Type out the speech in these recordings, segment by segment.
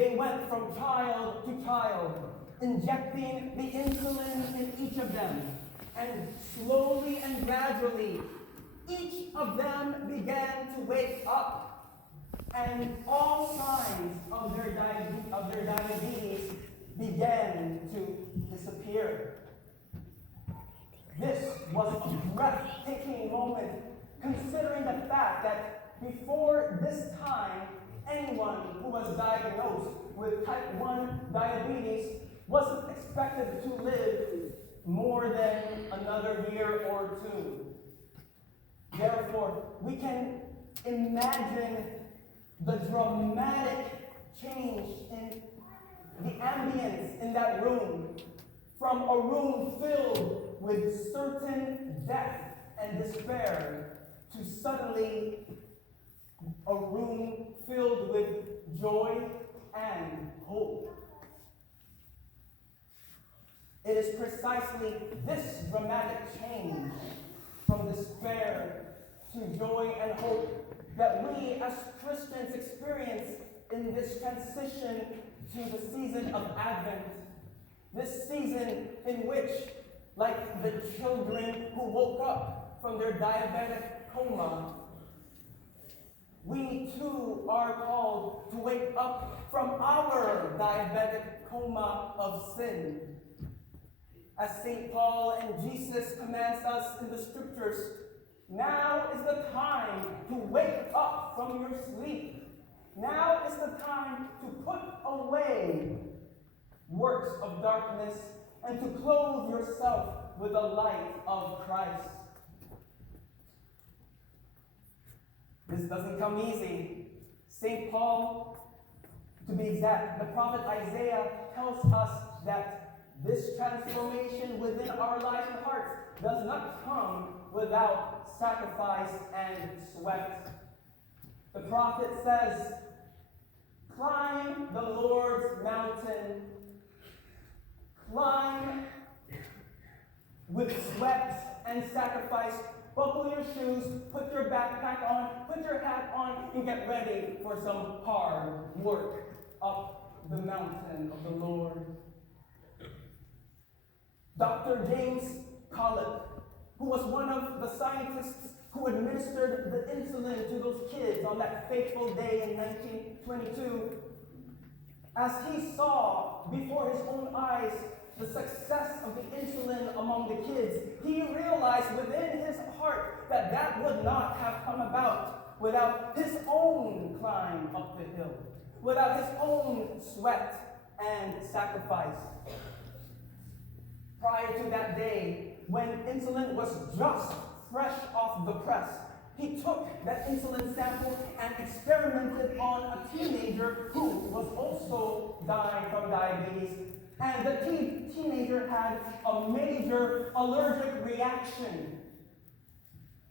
They went from child to child, injecting the insulin in each of them. And slowly and gradually, each of them began to wake up. And all signs of their diabetes began to disappear. This was a breathtaking moment, considering the fact that before this time, anyone who was diagnosed with type 1 diabetes wasn't expected to live more than another year or two. Therefore, we can imagine the dramatic change in the ambience in that room, from a room filled with certain death and despair to suddenly a room filled with joy and hope. It is precisely this dramatic change from despair to joy and hope that we as Christians experience in this transition to the season of Advent. This season in which, like the children who woke up from their diabetic coma, we too are called to wake up from our diabetic coma of sin. As St. Paul and Jesus commands us in the scriptures, now is the time to wake up from your sleep. Now is the time to put away works of darkness and to clothe yourself with the light of Christ. This doesn't come easy. St. Paul, to be exact, the prophet Isaiah tells us that this transformation within our lives and hearts does not come without sacrifice and sweat. The prophet says, "Climb the Lord's mountain, climb with sweat and sacrifice. Buckle your shoes, put your backpack on, put your hat on, and get ready for some hard work up the mountain of the Lord." Dr. James Collett, who was one of the scientists who administered the insulin to those kids on that fateful day in 1922, as he saw before his own eyes the success of the insulin among the kids, he realized within his heart that that would not have come about without his own climb up the hill, without his own sweat and sacrifice. Prior to that day, when insulin was just fresh off the press, he took that insulin sample and experimented on a teenager who was also dying from diabetes. And the teenager had a major allergic reaction.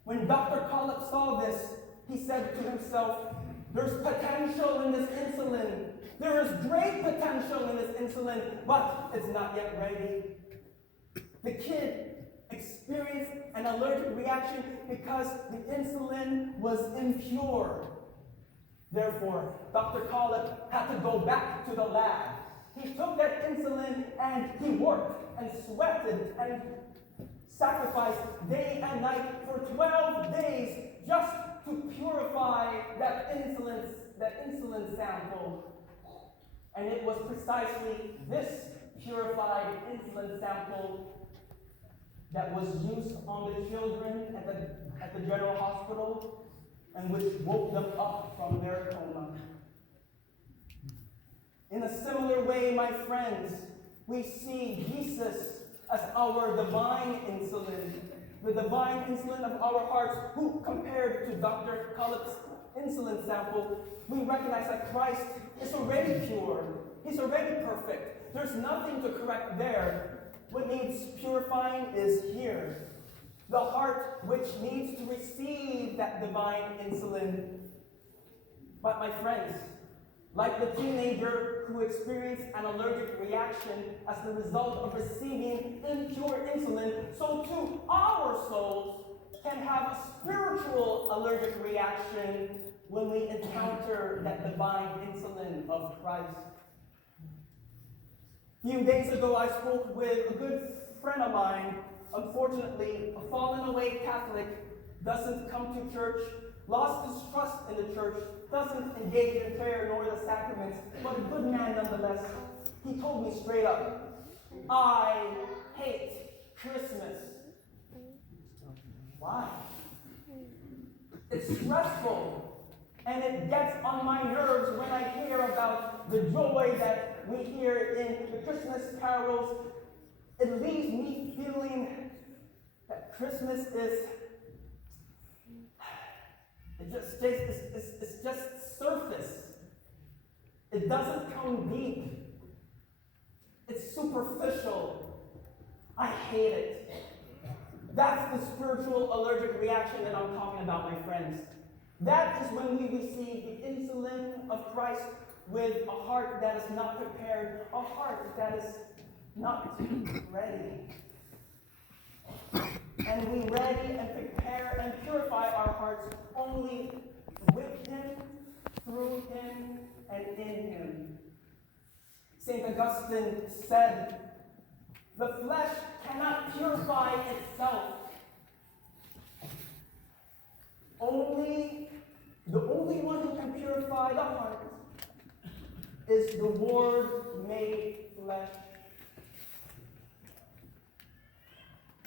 When Dr. Collett saw this, he said to himself, "There's potential in this insulin. There is great potential in this insulin, but it's not yet ready." The kid experienced an allergic reaction because the insulin was impure. Therefore, Dr. Collett had to go back to the lab. He took that insulin and he worked and sweated and sacrificed day and night for 12 days just to purify that insulin sample. And it was precisely this purified insulin sample that was used on the children at the General Hospital and which woke them up from their coma. In a similar way, my friends, we see Jesus as our divine insulin, the divine insulin of our hearts, who, compared to Dr. Collett's insulin sample, we recognize that Christ is already pure. He's already perfect. There's nothing to correct there. What needs purifying is here. The heart which needs to receive that divine insulin. But my friends, like the teenager who experienced an allergic reaction as the result of receiving impure insulin, so too our souls can have a spiritual allergic reaction when we encounter that divine insulin of Christ. A few days ago, I spoke with a good friend of mine. Unfortunately, a fallen away Catholic, doesn't come to church, lost his trust in the church, doesn't engage in prayer nor the sacraments, but a good man nonetheless. He told me straight up, I hate Christmas. Why? It's stressful, and it gets on my nerves when I hear about the joy that we hear in the Christmas carols. It leaves me feeling that Christmas is, it's just surface. It doesn't come deep. It's superficial. I hate it. That's the spiritual allergic reaction that I'm talking about, my friends. That is when we receive the insulin of Christ with a heart that is not prepared, a heart that is not ready. And we ready and prepare and purify our hearts only with Him, through Him, and in Him. St. Augustine said, the flesh cannot purify itself. The only one who can purify the heart is the Word made flesh.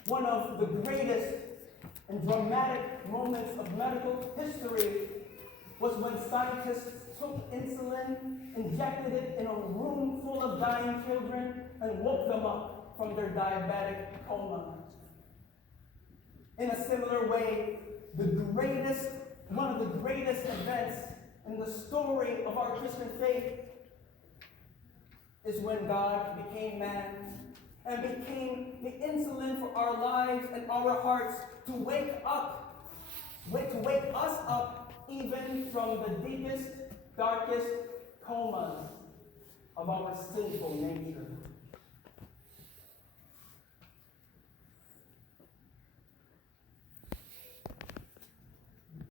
One of the greatest and dramatic moments of medical history was when scientists took insulin, injected it in a room full of dying children, and woke them up from their diabetic coma. In a similar way, one of the greatest events in the story of our Christian faith is when God became man and became the insulin for our lives and our hearts to wake us up even from the deepest, darkest comas of our sinful nature.